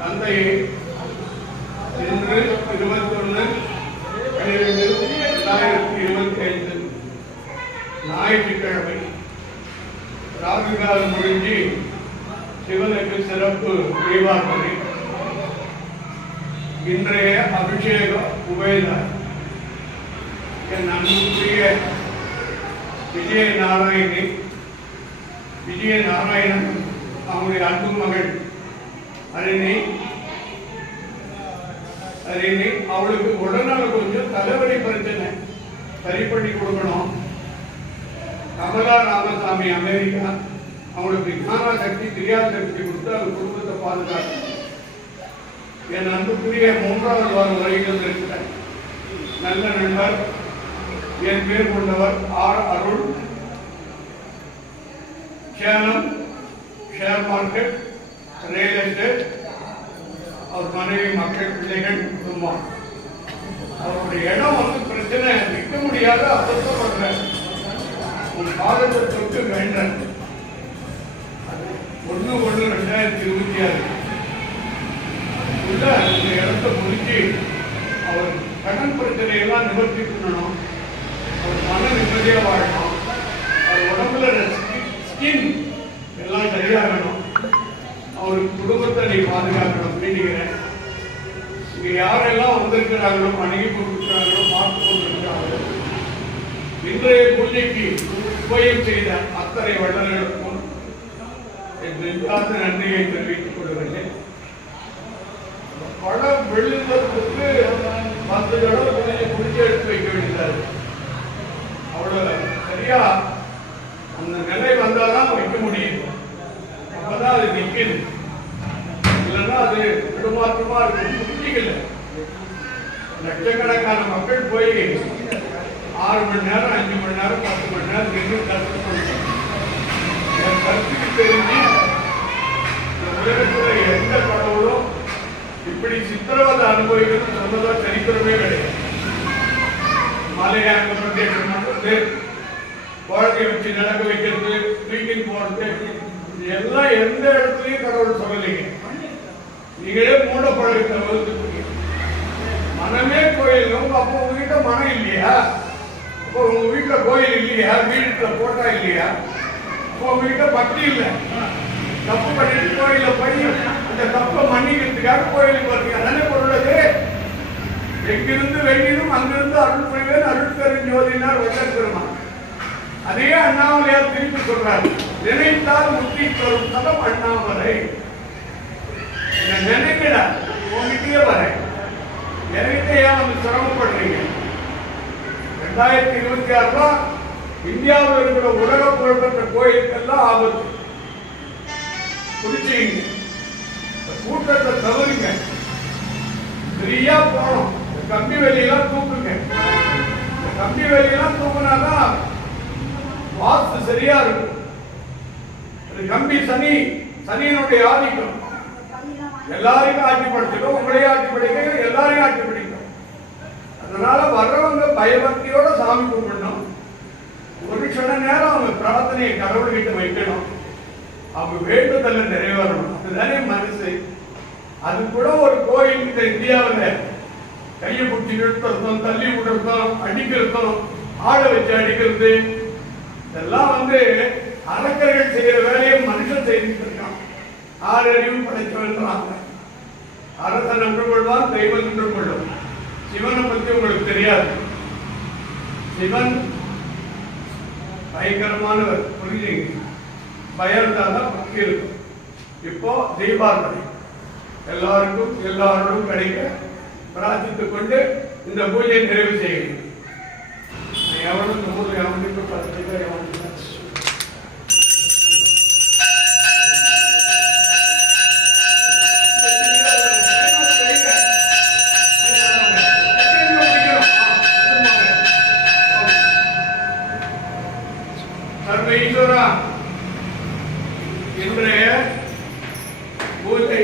தந்தையை இன்று இருபத்தொன்று பன்னிரெண்டு ரெண்டாயிரத்தி இருபத்தி ஐந்து ஞாயிற்றுக்கிழமை ராகு காலம் முடிஞ்சு சிவனுக்கு சிறப்பு தீபாவளி. இன்றைய அபிஷேக உபயதார் என் அன்புக்குரிய விஜய நாராயணி விஜய நாராயணன் அவங்களுடைய அன்பு மகள் அரணி அரணி அவளுக்கு உடனால கொஞ்சம் தலைவலி பிரச்சனை. சரி பண்ணி கொடுக்கணும். கமலா ராமசாமி அமெரிக்கா. அவங்களுக்கு ஞான சக்தி கிரியா சக்தி கொடுத்து அவங்க குடும்பத்தை பாதுகாக்கணும். என் அன்புக்குரிய மூன்றாவது வாரம் வரைக்கும் இருக்கிறேன் நல்ல நண்பர். என் பேர் கொண்டவர் R Arul. Salem share market. Real estate அவர் மனைவி மக்கள் பிள்ளைகள் குடும்பம். அவருடைய இடம் வந்து பிரச்சனை நிற்க முடியாத அபத்தப்படுற உன் பாதத்தை தொட்டு வேண்டாம் ஒண்ணு ஒண்ணு ரெண்டாயிரத்தி இருபத்தி ஆறு. உள்ள இந்த இடத்தை முடிச்சு அவர் கடன் பிரச்சனையெல்லாம் நிவர்த்தி பண்ணணும். அவர் மன நிம்மதியாக வாழணும். அவர் உடம்புல ஸ்கின் ஒரு குடும்பத்தை நீ பாதுகாக்கணும் வேண்டிக்கிறேன். இங்க யாரெல்லாம் வந்திருக்கிறார்களோ அணுகி கொண்டிருக்கிறார்களோ பார்த்து கொண்டிருக்கிறார்களோ இன்றைய பூஜைக்கு உபயம் செய்த அத்தனை வல்லர்களுக்கும் என் நெஞ்சார்ந்த நன்றியை தெரிவித்துக் கொள்கிறேன். பழம் வெள்ளுவதற்கு பத்து தடவை கொஞ்சம் குடிச்சு எடுத்து வைக்க வேண்டியது அவ்வளவு சரியா? அந்த நிலை வந்தாதான் வைக்க முடியும். அப்பதான் அது நிக்குது. விடுமாற்றமா இருக்கும். புரிஞ்சிக்கல. லட்சக்கணக்கான மக்கள் போய் ஆறு மணி நேரம் அஞ்சு மணி நேரம் பத்து மணி நேரம் நின்று கருத்து என் கருத்துக்கு தெரிஞ்சு இந்த உலகத்துல எந்த கடவுளும் இப்படி சித்திரவதை அனுபவிக்கிறது சொன்னதா சரித்திரமே கிடையாது. மலையாங்க பிரதேசம் வந்து குழந்தைய வச்சு நடக்க வைக்கிறது மீட்டிங் போறது எல்லாம் எந்த இடத்துலயும் கடவுள் சொல்லலைங்க. நீங்களே மூடப்பழகத்தை வகுத்துருக்கீங்க மனமே கோயில். உங்க அப்போ உங்ககிட்ட மனம் இல்லையா? அப்போ உங்க வீட்டுல கோயில் இல்லையா? வீட்டுல போட்டா இல்லையா? அப்போ உங்ககிட்ட பக்தி இல்லை. தப்பு பண்ணிட்டு கோயில போய் அந்த தப்பை மன்னிக்கிறதுக்காக கோயிலுக்கு வரீங்க அதானே பொருளது? எங்கிருந்து வெள்ளிடும் அங்கிருந்து அருள் புரிவேன். அருள் பெருஞ்சோதினார் வள்ளல் பெருமான் அதே அண்ணாமலையார் திருப்பி சொல்றாரு. நினைத்தால் முத்தி தரும் தலம் அண்ணாமலை. ரெண்டாயிரத்தி இருபத்தி ஆறுல இந்தியாவில் இருக்கிற உலக புகழ்பெற்ற கோயிலுக்கெல்லாம் ஆபத்து. புடிச்சீங்க கூட்டத்தை தவறுங்க. ஃப்ரீயா போனோம் இந்த கம்பி வேலையெல்லாம் தூக்குங்க. இந்த கம்பி வேலையெல்லாம் தூக்குனாதான் வாஸ்து சரியா இருக்கும். இந்த கம்பி சனி சனியினுடைய ஆதிக்கம். எல்லாரையும் ஆட்சி உங்களையும் ஆட்சி எல்லாரையும் ஆட்சி அதனால வர்றவங்க பயபக்தியோட சாமி கும்பிடணும். ஒரு சொன்ன நேரம் அவங்க பிரார்த்தனையை கடவுள்கிட்ட வைக்கணும். அவங்க வேண்டுதல்ல நிறைவேறணும். அதுதானே மனசு. அது கூட ஒரு கோயில் இந்த இந்தியாவில் கையை பிடிச்சி நிறுத்துறதும் தள்ளி விடுறதும் அடிக்கிறதும் ஆட வச்சு அடிக்கிறது. இதெல்லாம் வந்து அரக்கர்கள் செய்யற வேலையை மனுஷன் செய்துட்டு இருக்கான். ஆறு அறிவு படைத்தவன்றாங்க அரசன் நின்று கொள்வான் தெய்வம் நின்று கொள்வான் சிவனை பத்தி உங்களுக்கு தெரியாது. சிவன் பயங்கரமானவர் புரியுங்க பயம் பக்தி இருக்கும். இப்போ தீபாவளி. எல்லாருக்கும் எல்லாரோடும் கிடைக்க பிரார்த்தித்துக் கொண்டு இந்த பூஜையை நிறைவு செய்யணும் எவனும் நூறு எவனுக்கு பத்து பேர் எவனுக்கு சர்வேஸ்வரா இன்றைய பூஜை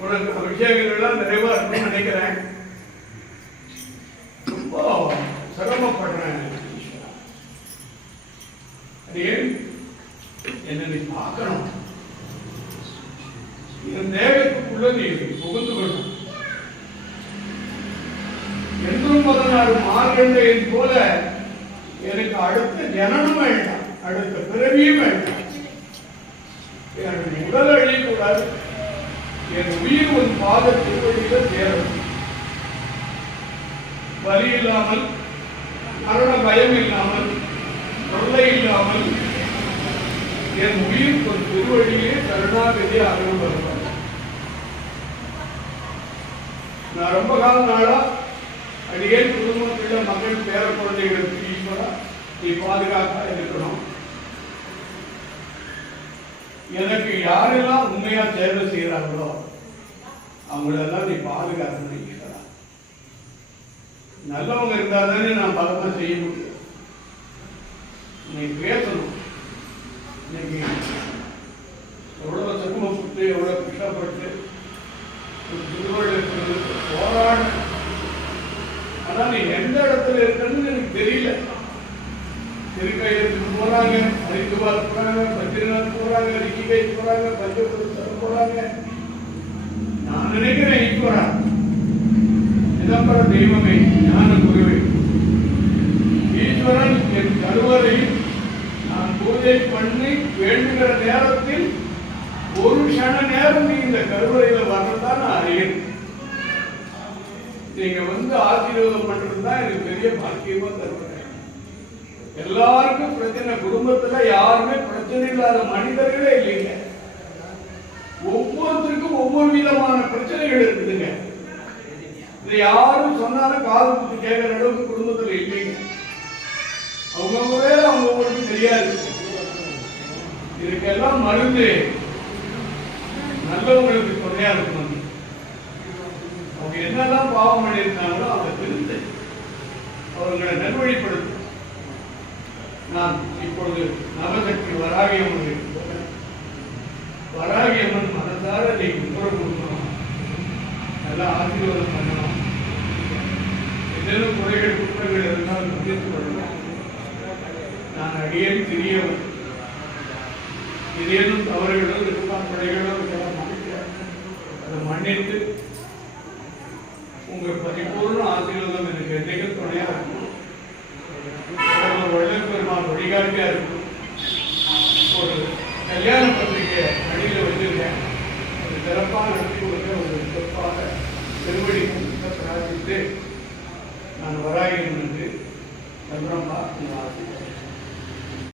உனக்கு அபிஷேகங்கள் எல்லாம் நிறைவா இருக்கும்னு நினைக்கிறேன். ரொம்ப சிரமப்படுறேன். அது என்ன நீ பார்க்கணும். என் தேகத்துக்குள்ள நீ புகுந்து கொள்ளும் என்றும் பதினாறு மார்கண்டையன் போல எனக்கு அடுத்த ஜனனம் வேண்டாம். அடுத்த பிறவியும் வேண்டாம். என் உயிர் உன் பாத திருவழியில சேரும் வலி இல்லாமல் மரண பயம் இல்லாமல் தொல்லை இல்லாமல் என் உயிர் ஒரு திருவழியே கருணாகதி அருள் வருவார் நான் ரொம்ப கால நாளா அடியே குடும்பத்தில் மகள் பேர குழந்தைகளுக்கு ஈஸ்வரா நீ பாதுகாப்பா இருக்கணும். எனக்கு யாரெல்லாம் உண்மையா தேர்வு செய்யறாங்களோ அவங்களெல்லாம் நீ பாதுகாக்கணும் ஈஸ்வரா நல்லவங்க இருந்தால் தானே நான் பலமா செய்ய முடியும். நீ பேசணும். இன்னைக்கு எவ்வளோ சிரமப்பட்டு எவ்வளோ கஷ்டப்பட்டு திருவள்ளுவர் போராட ஆனால் நீ எந்த இடத்துல இருக்கன்னு எனக்கு தெரியல. திருக்கையத்துக்கு போறாங்க ஹரித்துவார் போறாங்க பத்ரிநாத் போறாங்க ரிஷிகை போறாங்க பஞ்சபுரத்தர் போறாங்க. நான் நினைக்கிறேன் ஈஸ்வரா இதம்பர தெய்வமே ஞான குருவே. ஈஸ்வரன் என் கருவறை நான் பூஜை பண்ணி வேண்டுகிற நேரத்தில் ஒரு க்ஷண நேரம் நீ இந்த கருவறையில வர்றதா நான் அறியேன். நீங்க வந்து ஆசீர்வாதம் பண்றதுதான் எனக்கு பெரிய பாக்கியமா தருவேன் எல்லாருக்கும் பிரச்சனை குடும்பத்துல யாருமே பிரச்சனை இல்லாத மனிதர்களே இல்லைங்க. ஒவ்வொருத்தருக்கும் ஒவ்வொரு விதமான பிரச்சனைகள் இருக்குதுங்க. இதை யாரும் சொன்னாலும் காது கொடுத்து கேட்கிற அளவுக்கு குடும்பத்துல இல்லைங்க. அவங்கவுங்க வேலை அவங்கவுங்களுக்கு தெரியாது. இதுக்கெல்லாம் மருந்து நல்லவங்களுக்கு துணையா இருக்கணும். அவங்க என்னெல்லாம் பாவம் பண்ணியிருக்காங்களோ அதை திருந்து அவர்களை நல்வழிப்படுத்தும். நான் இப்பொழுது நவசக்தி வராகியம்மன் வராகியம்மன் மனசார நீ கும்பிட கொடுக்கணும் நல்லா ஆசீர்வாதம் பண்ணணும் ஏதேனும் குறைகள் குற்றங்கள் இருந்தால் மன்னித்து கொள்ளணும் நான் அடியேன் சிறியவன் ஏதேனும் தவறுகளோ இருப்பான் குறைகளோ இதெல்லாம் மன்னிக்கிறேன் அதை மன்னித்து உங்கள் பரிபூர்ண ஆசீர்வாதம் எனக்கு என்றைக்கும் துணையா இருக்கும் கடவுள் வள்ளல் பெருமாள் வழிகாட்டியா இருக்கும் ஒரு கல்யாண பத்திரிகை அடியில் வச்சிருக்கேன் அது சிறப்பாக நடத்தி கொடுக்க ஒரு சிறப்பாக திருவடி கொடுக்க பிரார்த்தித்து நான் வராகிறேன் என்று சந்திரம்பா ஆசீர்வாதம்